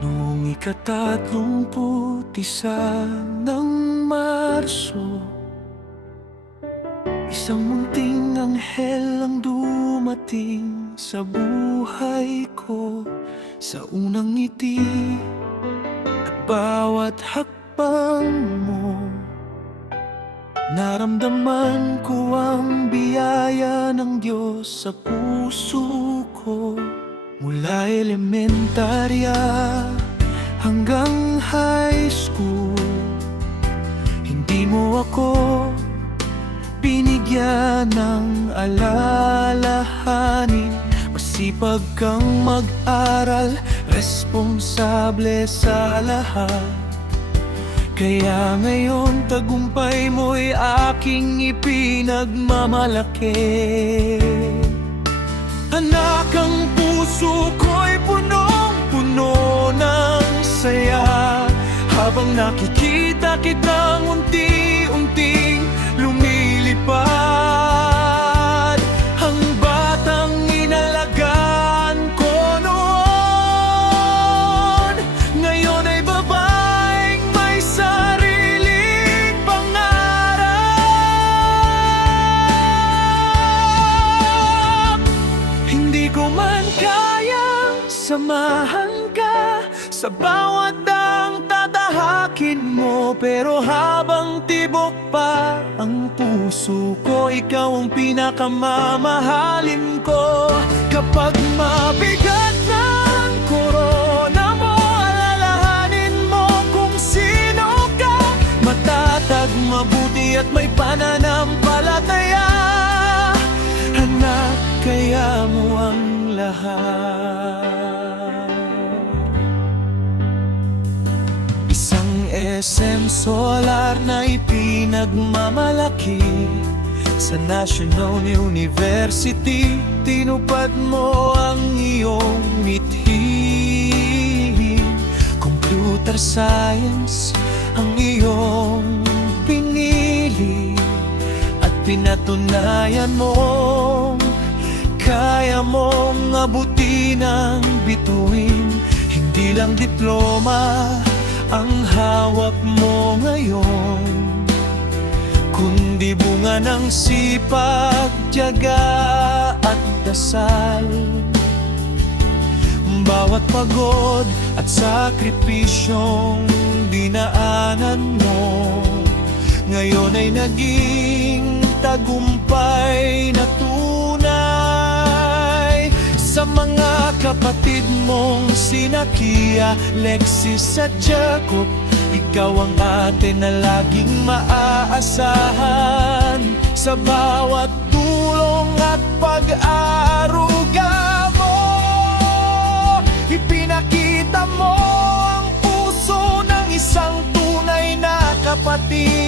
Noong ika-31 ng Marso, isang munting anghel ang dumating sa buhay ko. Sa unang ngiti at bawat hakbang mo, naramdaman ko ang biyaya ng Diyos sa puso ko. Mula elementarya hanggang high school, hindi mo ako binigyan ng alalahanin. Masipag kang mag-aral, responsable sa lahat. Kaya ngayon tagumpay mo'y aking ipinagmamalaki. Anak, ang puso ko'y punong-puno ng saya habang nakikita kitang unti-unting lumilipad. Ang batang inalagaan ko noon, ngayon ay babaeng may sariling pangarap. Hindi ko man kayang samahan ka sa bawat dang tatahakin mo, pero habang tibok pa ang puso ko, ikaw ang pinakamamahalin ko. Kapag mabigat ng korona mo, alalahanin mo kung sino ka. Matatag, mabuti at may pananampalataya. Anak, kaya mo ang lahat. Isang SM Solar na ipinagmamalaki sa National University, tinupad mo ang iyong mithiin. Computer Science ang iyong pinili at pinatunayan mo kaya mong abutin ang bituin. Hindi lang diploma ang hawak mo ngayon, kundi bunga ng sipag, tiyaga at dasal. Bawat pagod at sakripisyong dinaanan mo, ngayon ay naging tagumpay na tunay. Sa mga kapatid mong sina Kia, Lexis at Jacob, ikaw ang ate na laging maaasahan. Sa bawat tulong at pag-aaruga mo, ipinakita mo ang puso ng isang tunay na kapatid.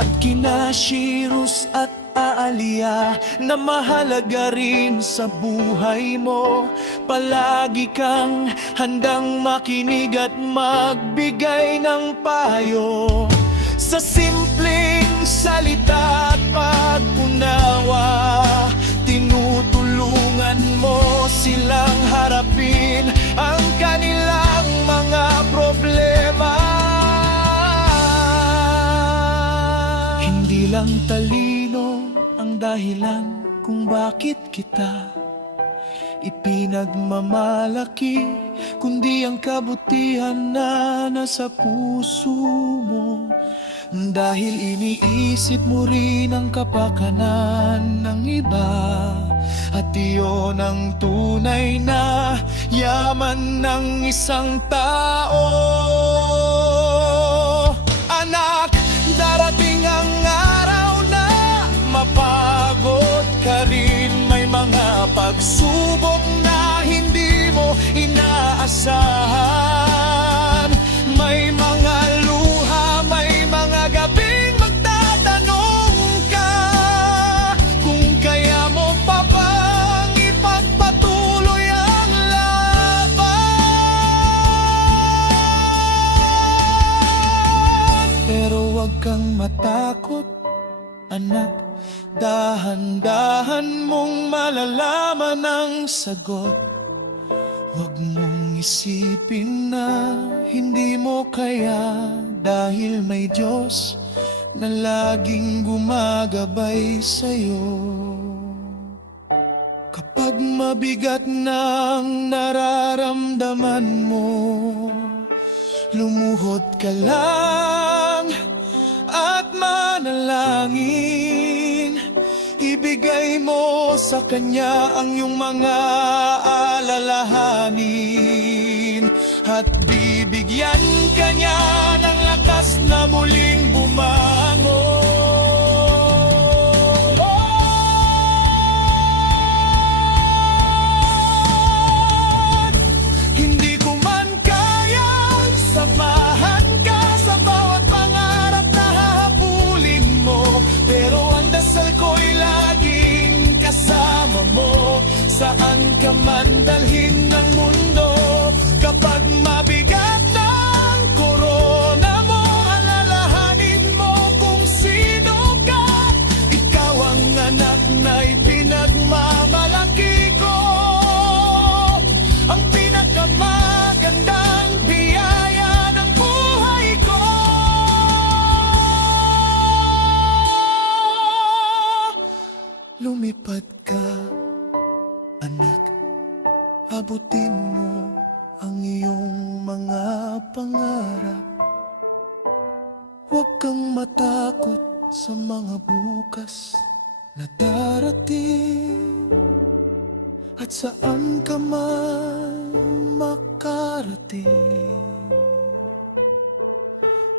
At kina Shirus at Aalia na mahalaga rin sa buhay mo, palagi kang handang makinig at magbigay ng payo. Sa simpleng salita at pag-unawa, tinutulungan mo silang harapin ang kanilang mga problema. Hindi lang talino ang dahilan kung bakit kita ipinagmamalaki, kundi ang kabutihan na nasa puso mo. Dahil iniisip mo rin ang kapakanan ng iba, at iyon ang tunay na yaman ng isang tao. Anak, darating ang araw na mapagod ka rin. May mga pagsubok na hindi mo inaasahan. May mga luha, may mga gabing magtatanong ka kung kaya mo pa bang ipagpatuloy ang laban. Pero huwag kang matakot, anak, dahan dahan-dahan mong malalaman ang sagot. Huwag mong isipin na hindi mo kaya, dahil may Diyos na laging gumagabay sa'yo. Kapag mabigat ng nararamdaman mo, lumuhod ka lang at manalangin. Ibigay mo sa Kanya ang iyong mga alalahanin, at bibigyan ka niya ng lakas na muling bumangon. Hindi ko man kayang samahan ka sa bawat pangarap na hahabulin mo, pero ang dasal ko'y laging kasama mo. Saan ka man dalhin ng mundo, kapag mabigat ng korona mo, alalahanin mo kung sino ka. Ikaw ang anak na ipinagmamalaki ko, ang pinakamagandang biyaya ng buhay ko. Lumipad ka, anak, abutin mo ang iyong mga pangarap. Huwag kang matakot sa mga bukas na darating, at saan ka man makarating,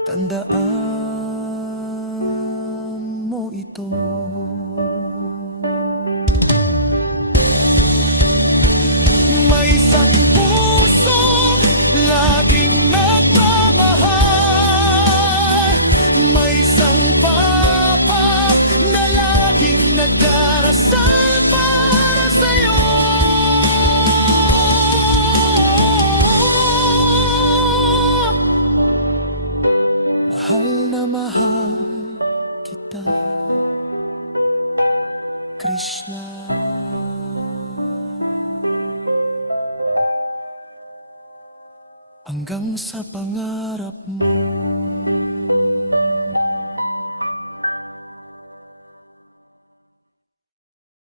tandaan mo ito. May isang pusong laging nagmamahal, may isang papa na laging nagdarasal para sa'yo. Mahal na mahal kita, Krishna. Hanggang sa pangarap mo.